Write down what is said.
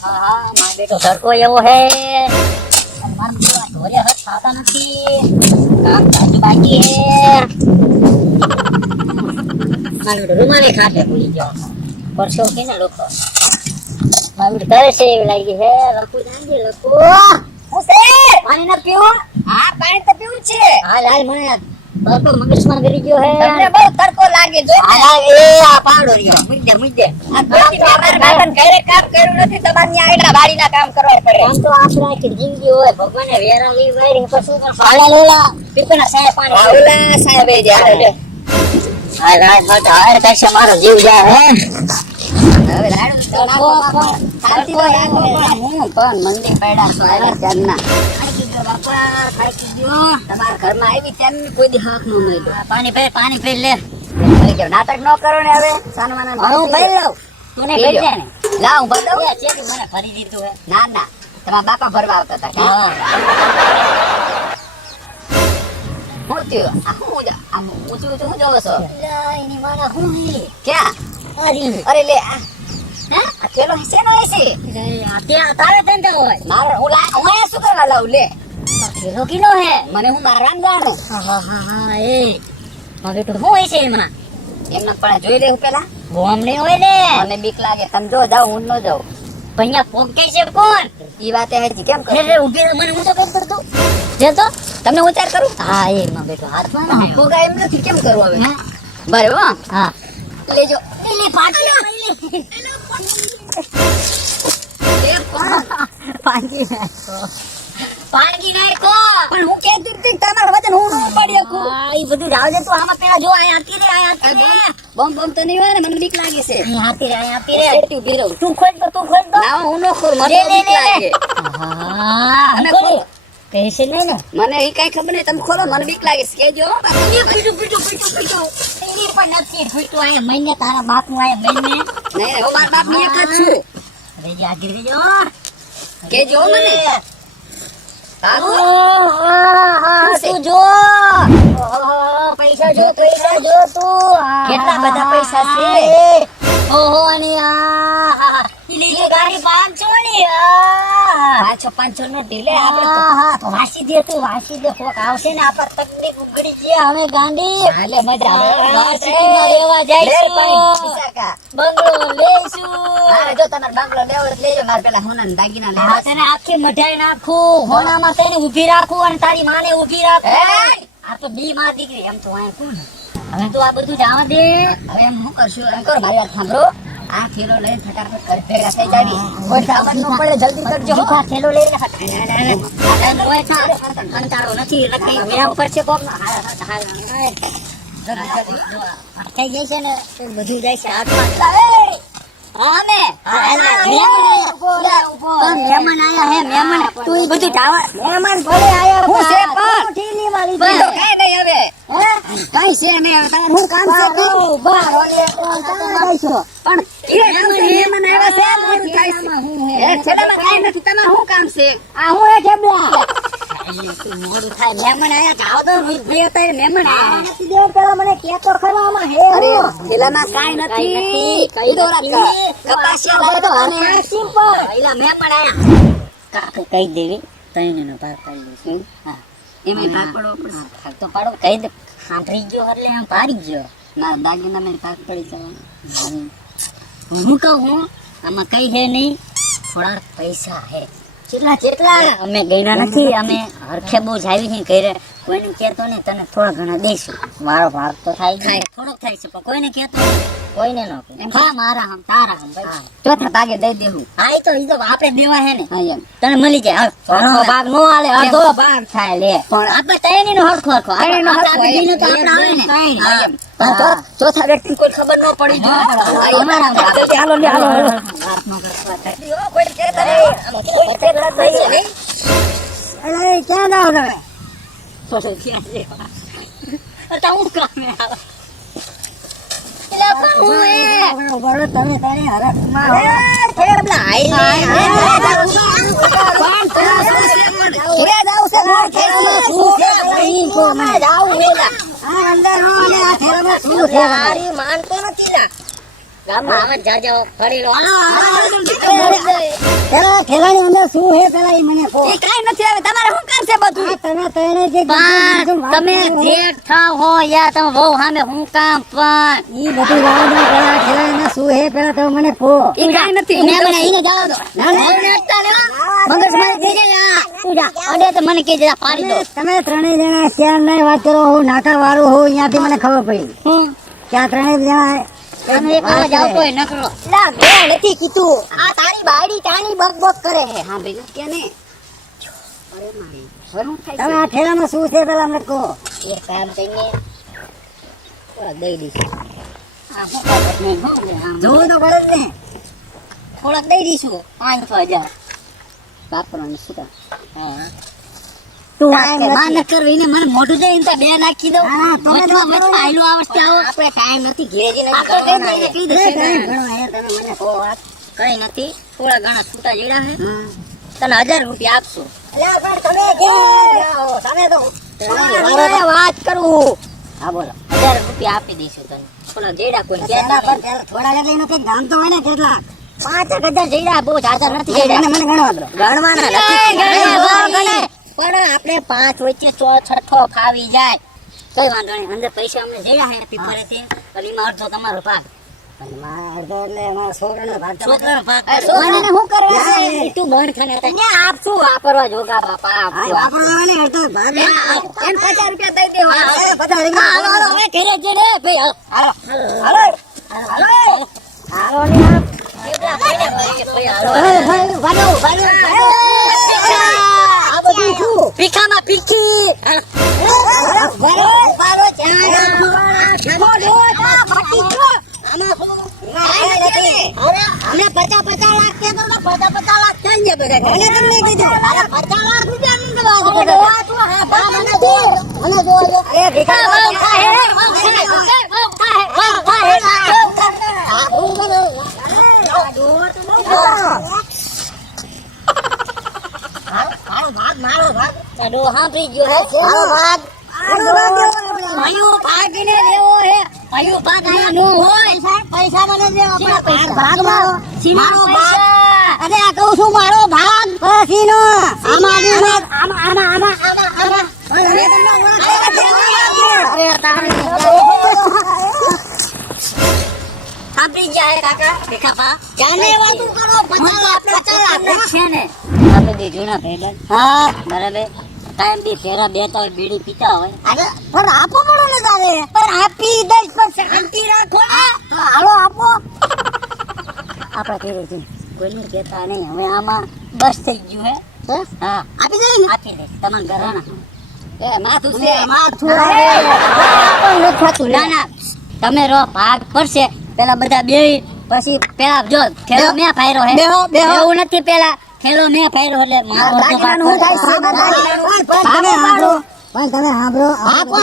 એવો હે ઢોરે હટ ખાતા નથી કામ તાજુ બાકી હે મારો બેટો રૂમાલે ખાતે ભૂલી ગયો પરસો કે ને લોકો મારું તરે છે એવી લાગી હે. લખુ જાણજે લખુ હું છે પાણી ના પીવું હા પાણી તો પીવું છે હાલ હાલ મને તડકો મગજમાં કરી ગયો હે. તમને બહુ તડકો લાગે જો હાલ હાલ એ આ પાવડો રહ્યો. મુજે મુજે આ દોસ્તી મારા બાબાને ઘરે કામ કર્યું નથી તમારે ત્યાં આયલા કામ કરવા પડે. આમ તો આપણે આખી જિંદગી હોય. ભગવાને વેરા લઈ વાળી પછી પણ પાલા લોલા પીપના સાયા પાણી ઓલા સાહેબ એ જે હાલે છે. હાલ હાલ હાલ હાલ કશે મારો જીવ જાય હે? હવે લાડુ તો નાખો, નાખો. હોય પણ મંદિર પડ્યા છો આવ્યા ત્યારના. થાકી ગયો તમારા ઘરમાં આવી ત્યારની કોઈ દી હાથ ન મળ્યો. આ પાણી પે પાણી પી લે. નાટક ન કરો ને હવે. સાનમાના હું ભરી લઉં. તું નહીં ભરી દે ને લાવ હું ભરી દઉં. એ મને ભરી દીધું હે? ના ના. તમારા બાપા ભરવા આવતા હતા કાં? હું. થયું? આ હું જ- આમ ઊંચું ઊંચું હું જોવો છો? એની મારા હું ક્યાં? અરે. અરે લે આ. થેલો શેનો હશે? આ તારે ધંધો હોય. મારો હું હું શું કરવા લાવું? લે. આ કિલો હે? મને હું મારવા ન હા હા હા હા એ. હવે તો હું હોય છે એમાં? એમના પણ જોઈ લેવું પેલા. બોમ નહીં હોય ને. મને બીક લાગે. તમે જો જાઓ હું ન જાઉં. ભૈયા પોકે છે કોણ? એ વાતે હે કેમ કરે? રે ઊભી રે મને હું તો કેમ કરતો જે તો. તમને ઉચ્ચાર કરું? હા એ માં બેટો હાથમાં ના આવ્યો. ભોગા એમ નથી. કેમ કરું હવે? બરે હો? હા. લેજો. એટલે પાટી લે પણ પાછી પાણી નાખો પણ હું કે દીધી તમારું વચન હું ન પડી શકું આ બધું જાવ તો આમાં પેલા જો અહીંયા આતી રે અહીંયા આતી રે બમ બમ તો નહીં હોય ને મને બીક લાગે છે આ આતી રે અહીંયા આતી રે તું ભીરો તું ખોલ તો તું ખોલ તો ના હું નો ખોલ મને બીક. લાગે હા અને ખોલ. કહેશે ને મને એ કઈ ખબર નહીં તમે ખોલો મને બીક લાગે છે કેજો બાપા. પીટું, પીટું, પીટું, પીટું. એ પણ નથી પીટું. આયા મહિને તારા બાપનું આયા મહિને. નહીં હું મારા બાપની એક જ છું રેજો, આગળ રેજો. કેજો મને? તું જો. પૈસા જો પૈસા જો તું. કેટલા બધા પૈસા છે? ઓહો અને આ ગાડી પાંચસો ની? પાંચસો પાંચસો નો ઢીલે આપણે તો. વાસી દે તું વાસી દે. કોક આવશે ને આપણા તકલીફ ઉઘડી છે હવે ગાંડી. હાલે મજા આવે પીસાકા. બંગલો લઈશું. હા, જો તમારે બાંગલો લેવો લેજો. મારે પેલા હોનાના દાગીના લેવા. તને આખી મઢાઈ નાખું. હોનામાં તને ઊભી રાખું અને તારી માને ઊભી રાખું. આ તો બી માં દીકરી એમ તો અહીંયા કોણ? હવે તું આ બધું જાવા દે. હવે એમ શું કરશું? એમ કરો મારી વાત સાંભળો. આ ફેરો લઈને ફટાફટ ભેગા થઈ જાવી કોઈ સામાન ન પડે જલ્દી કરજો હો. થેલો લઈને. આ કંટાળો નથી એટલે કઈ વ્યાયામ કરશે કોક? અટકાઈ જાય છે ને? બધું જાય છે. હાથમાં હા મહેમાન આયા હે મહેમાન તું બધું ટાવર મહેમાન ભલે આયા હું છે પણ? તું વાળી તો કાંઈ નહીં હવે કાંઈ છે નહીં હવે શું કામ છે. પણ મહેમાન આવ્યા કાંઈ નથી કામ આ હું હે ઢેબલા. મોડું થાય મહેમાન આયા જાઓ તો ભૂલી અત્યારે મહેમાન આયા નથી દે પેલા મને કેતો ખરો આમાં હે અરે હું. થેલામાં કાંઈ નથી કઈ દો રાત નથી. કપાસિયા તો બધા સિમ્પલ. એલા મહેમાન આયા. કાકે કહી દેવી તઈને ભાગ પાડી દઈશું હા. એમાંય ભાગ પડવો પડશે. ભાગ તો પાડો કહી દે. સાંભળી ગયો એટલે આમ ગયો. મારા દાગીના મેં ભાગ પડી જવાનો. હું કહું હું? આમાં કઈ છે નહીં. થોડા પૈસા હે. કેટલા કેટલા? અમે ગયના નથી અમે હરખે બહુ જાવી છે ઘરે. કોઈને કહેતો નહીં તને થોડા ઘણા દઈશું. મારો ભાગ તો થાય થાય. થોડોક થાય છે પણ કોઈને કહેતો કોઈને ન કહે. હા મારા હમ તારા હમ ચોથા ભાગે દઈ દેવું હા એ તો ઈ તો આપણે દેવા હે ને. હા એમ. તને મળી જાય અડધો ભાગ નો આલે અડધો ભાગ થાય લે. પણ આપણે ત્રણેય નો હરખો હરખો. આપણે નો હરખો, એમ. તો આપણે આવે ને. હા. એમ. ચોથા વ્યક્તિ કોઈ ખબર ન પડી જો. અમારા હાલો લે, હાલો. વાત ન કરતા કોઈ કહેતા નહીં. કહેતા નહીં. અરે ક્યાં જાવ તમે? અચ્છા હું કામે આવે એલા પણ હું તમે તારે હરખમાં હો. શું છે પણ? ઘરે જાવું છે, મારે થેલામાં શું છે? અહીં તો મને જાવું છે આ અંદર હો અને આ થેલામાં શું છે હારી માનતો નથી લા. ગામમાં આવા જાજો ફરી લો. પેલા ઠેલાની અંદર શું હે પેલા ઈ મને કહો. એ કાંઈ નથી હવે તમારે શું કામ બધું? તમે તો જે તમે જેઠ થાવ હો યા તમે બહુ સામે હું કામ પણ. ઈ બધી વાત દો પેલા ઠેલાની શું હે પેલા તમે મને કહો. એ કાંઈ નથી મેં મને એને જવા દો. ના, ના. બહુ નાચતા ને, મગજમારી થઈ જાય ને, આ. તું જા. અડે તો મને કહેજે આ પાડી દો. તમે તમે ત્રણેય જણા ક્યાં વાત કરો હું નાકા વાળું હું અહીંયાથી મને ખબર પડી. હું? કે ત્રણેય જણા તમે એક વાર જાઓ તોય નકરો લા, મેં નથી કીધું. આ તારી બાયડી તાણી બક બક કરે છે. હા ભાઈ. કે ને? અરે મારી હવે હું થાય તમે આ ઠેલામાં શું છે પેલા અમને કહો. એક કામ કરીને થોડાક દઈ દઈશું. જોવું તો પડે ને. થોડાક દઈ દઈશું. પાંચ છ હજાર વાપરવાનું શું હા. તું મને મોઢું બે નાખી દઉં. વચમાં વચમાં આયલું આવો આપણે ટાઈમ નથી ઘેરે આપણે. કહી મને કહો વાત. કઈ નથી. થોડા ઘણા છૂટા જેડા હે. તને હજાર રૂપિયા આપશું. તમે કેમ જાઓ? તમે તો વાત કરું. હા બોલો. હજાર રૂપિયા આપી દઈશું તને. થોડા જેડા કોઈ થોડા એનો કંઈક તો હોય ને કેટલા પાંચ એક હજાર જેડા બહુ નથી મને ગણવા દો. ગણવાના નથી. પણ આપણે પાંચ વચ્ચે છ છઠ્ઠો ફાવી જાય. કઈ વાંધો નહીં. અંદર પૈસા અમને જઈ રહ્યા પીપરે છે અને એમાં અડધો તમારો ભાગ. ભાઈ, ભીખામાં ભીખી. અમને પચાસ પચાસ લાખ કહેતો તો પચાસ પચાસ લાખ થઈ ગયા બધા કોને તમને કીધું? અરે પચાસ લાખ રૂપિયા મને મને. મને ભીખા બાબા. સાડો ગયો હે હાલો, ભાગ. હાલો, ભાગ દેવો આપણે. ભાઈઓ ભાગીને લેવો હે ભાઈઓ ભાગ આયા નો હોય પૈસા મને દેવો આપણે. પૈસા? ભાગ મારો. ભાગ અરે આ કહું છું મારો ભાગ પછીનો આમાં આમાં આમાં આમાં આમાં આમાં અરે અરે તારે સાંભળી ગયા કાકા ભીખા જાને વાતું કરો પચાસ લાખ પચાસ લાખ છે ને આપણે બે જૂના ભેગા હા બરાબર કાયમ બી ફેરા બે ત્રણ બીડી પીતા હોય. અરે પણ આપો મળો ને તારે. પણ આપી દઈશ પણ શાંતિ રાખો ને. તો હાલો આપો. આપણે ઘરે છે કોઈને કહેતા નહીં. હવે આમાં બસ થઈ ગયું હે. હા? આપી દઈશ આપી દઈશ તમારા ઘરના એ માથું છે. માથું પણ નથી ના ના. તમે રો ભાગ પડશે. પેલા બધા બે પછી પેલા જો ખેલો મેં ફાયરો હે. બેહો, બેહો. એવું નથી પેલા ખેલો મેં ફાયરો એટલે મારો ભાગ થાય? છે? પણ તમે સાંભળો આપો